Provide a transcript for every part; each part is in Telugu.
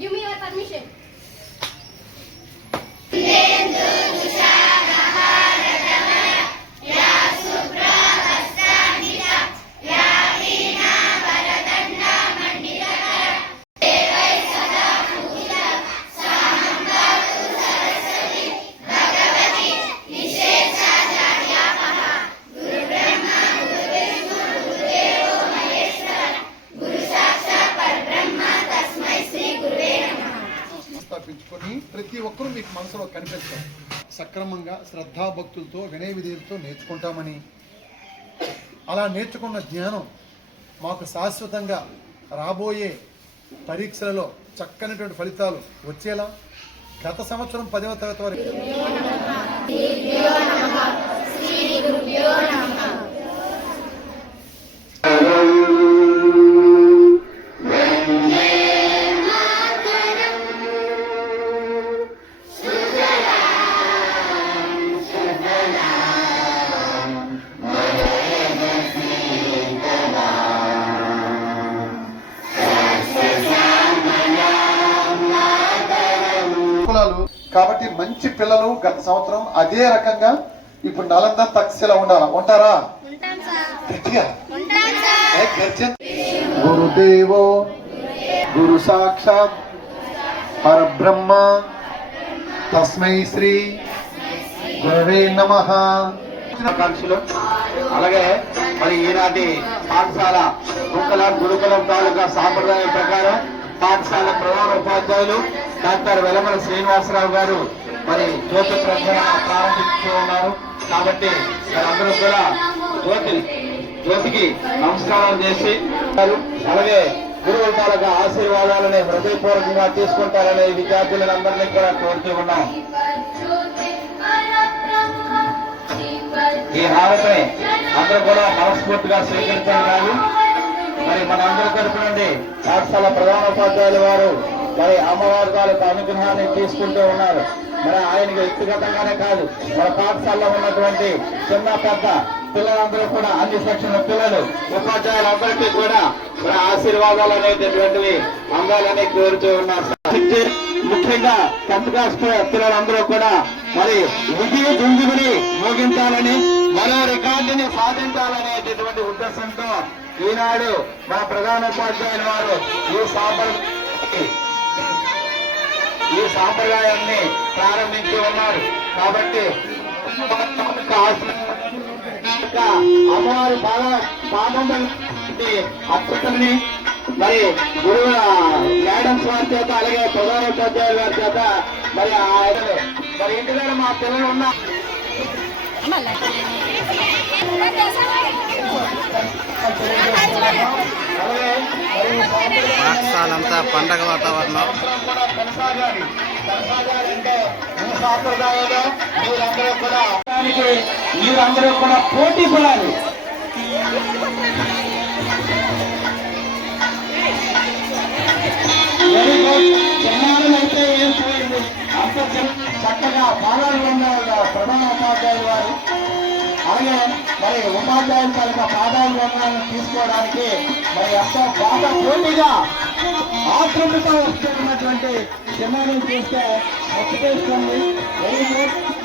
Give me your permission. ప్రతి ఒక్కరూ మీకు మనసులో కనిపిస్తారు. సక్రమంగా శ్రద్ధాభక్తులతో వినయ విధేయులతో నేర్చుకుంటామని, అలా నేర్చుకున్న జ్ఞానం మాకు శాశ్వతంగా రాబోయే పరీక్షలలో చక్కనటువంటి ఫలితాలు వచ్చేలా గత సంవత్సరం 10వ తరగతి వరకు కాబట్టి మంచి పిల్లలు గత సంవత్సరం అదే రకంగా ఇప్పుడు నలంద తక్షశిల ఉండాలా? ఉంటారా? గురుదేవో గురు సాక్షాత్ పరబ్రహ్మ తస్మై శ్రీ గురవే నమః. అలాగే మరి ఈనాటి పాఠశాల గురుకులం తాలూకా సాంప్రదాయం ప్రకారం పాఠశాల ప్రధాన ఉపాధ్యాయులు డాక్టర్ వెలమల శ్రీనివాసరావు గారు మరి జ్యోతి ప్రజ్వలన ప్రారంభిస్తూ ఉన్నారు. కాబట్టి అందరూ కూడా జ్యోతికి నమస్కారం చేసి అలాగే గురువుల తాలూకా ఆశీర్వాదాలని హృదయపూర్వకంగా తీసుకుంటారనే విద్యార్థులందరినీ కూడా కోరుతూ ఉన్నాం. ఈ హారతిని అందరూ కూడా మనస్ఫూర్తిగా స్వీకరించాలి. మరి మన అందరి తరపు నుండి పాఠశాల ప్రధానోపాధ్యాయులు వారు మరి అమ్మవారి తాలూకా అనుగ్రహాన్ని తీసుకుంటూ ఉన్నారు. మరి ఆయనకి వ్యక్తిగతంగానే కాదు, మన పాఠశాలలో ఉన్నటువంటి చిన్న పెద్ద పిల్లలందరూ కూడా అన్ని సెక్షన్ల పిల్లలు ఉపాధ్యాయులందరికీ కూడా మరి ఆశీర్వాదాలు అనేటటువంటివి అందాలని కోరుతూ ఉన్నారు. ముఖ్యంగా 10th క్లాస్ పిల్లలందరూ కూడా మరి విజయ దుందుగుని మోగించాలని, మరో రికార్డుని సాధించాలనేటటువంటి ఉద్దేశంతో ఈనాడు మన ప్రధానోపాధ్యాయుల వారు ఈ సాంప్రదాయాన్ని ప్రారంభించి ఉన్నారు. కాబట్టి అమ్మవారి పాదం అక్షతల్ని మరి గురువు మేడమ్స్ వారి చేత అలాగే ప్రధానోపాధ్యాయుల వారి చేత మరి మరి ఇంటి దగ్గర మా పిల్లలు ఉన్నారు. పాఠశాలంతా పండగ వాతావరణం. మీరందరూ కూడా పోటీ పడాలి. చిన్నారులైతే ఏం పోయింది, అంత చక్కగా పాలన ఉన్న ప్రధాన ఉపాధ్యాయులు వారు అలాగే మరి ఉపాధ్యాయుల తాలూకా పాదాభివందనాలను తీసుకోవడానికి మరి ఎంతో బాగా పోటీగా ఆతృతతో వస్తున్నటువంటి చిన్నారులు చూస్తే మొక్కుతేస్తుంది.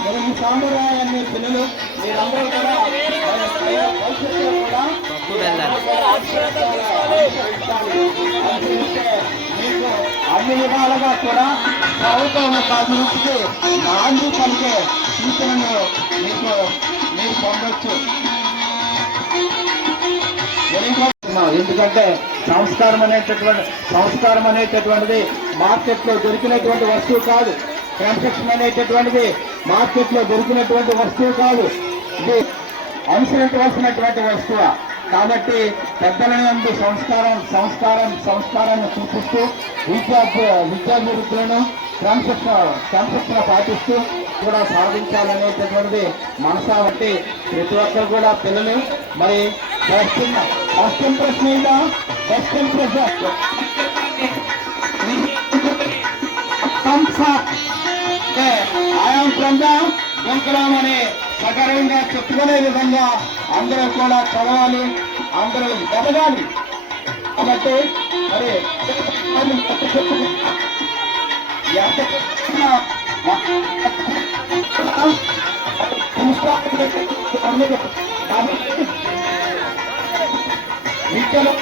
మరి ఈ సాంప్రదాయాన్ని పిల్లలు మీరందరూ కూడా భవిష్యత్తులో కూడా మీకు అన్ని విధాలుగా కూడా ప్రభుత్వం అభివృద్ధికి నాంది పలికే సూచనలు మీరు పొందొచ్చు. ఉన్నాం. ఎందుకంటే సంస్కారం అనేటటువంటిది మార్కెట్లో దొరికినటువంటి వస్తువు కాదు. క్రమశిక్షణ అనేటటువంటిది మార్కెట్లో దొరికినటువంటి వస్తువు కాదు. ఇది అనుసరించవలసినటువంటి వస్తువు. కాబట్టి పెద్దల నుండి సంస్కారాన్ని చూపిస్తూ విద్యాభివృద్ధులను క్రమశిక్షణ పాటిస్తూ కూడా సాధించాలనేటటువంటిది మనసా బట్టి ప్రతి ఒక్కరు కూడా పిల్లలు మరి first impression I am from the గుంకురాం అని సగర్వంగా చెప్పుకునే విధంగా అందరూ కూడా చదవాలి, అందరూ ఎదగాలి. కాబట్టి మరి విద్యలో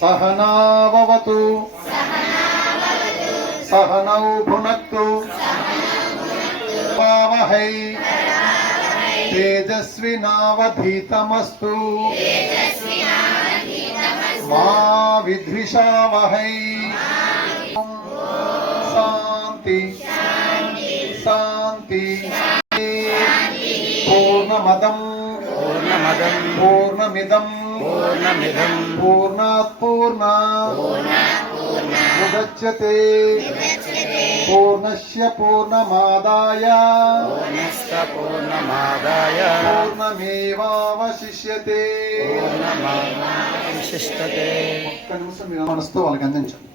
సహనావతు సహనౌ భునక్తు వావహై తేజస్వినావధీతమస్తు మా విద్విషావహై. శాంతి శాంతి. పూర్ణమిదం పూర్ణాత్ పూర్ణముదచ్యతే పూర్ణస్య పూర్ణమాదాయ పూర్ణమేవావశిష్యతే. ఒక్క నిమిషం మీరు మనసుతో వాళ్ళకి అందించండి.